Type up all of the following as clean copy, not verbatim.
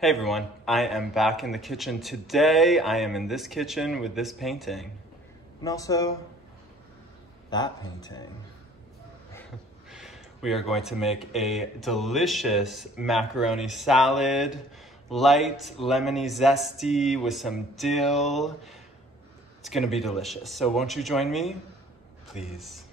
Hey everyone, I am back in the kitchen today. I am in this kitchen with this painting and also that painting. We are going to make a delicious macaroni salad, light, lemony, zesty with some dill. It's gonna be delicious. So won't you join me, please?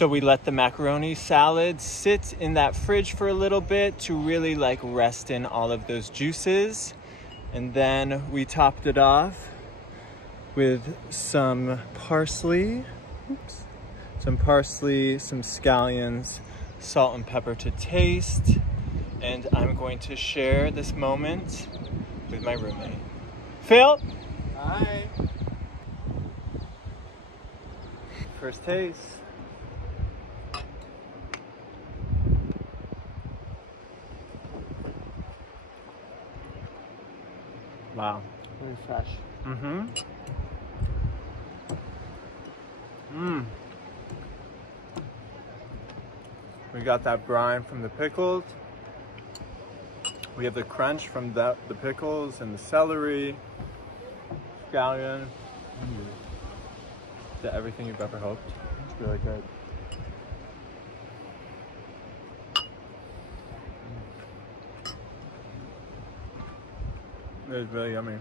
So we let the macaroni salad sit in that fridge for a little bit to really like rest in all of those juices. And then we topped it off with some parsley, some scallions, salt and pepper to taste. And I'm going to share this moment with my roommate. Phil! Hi. First taste. Wow. Very fresh. Mm-hmm. Mmm. We got that brine from the pickles. We have the crunch from the pickles and the celery, scallion. Everything you've ever hoped. It's really good. It was really yummy.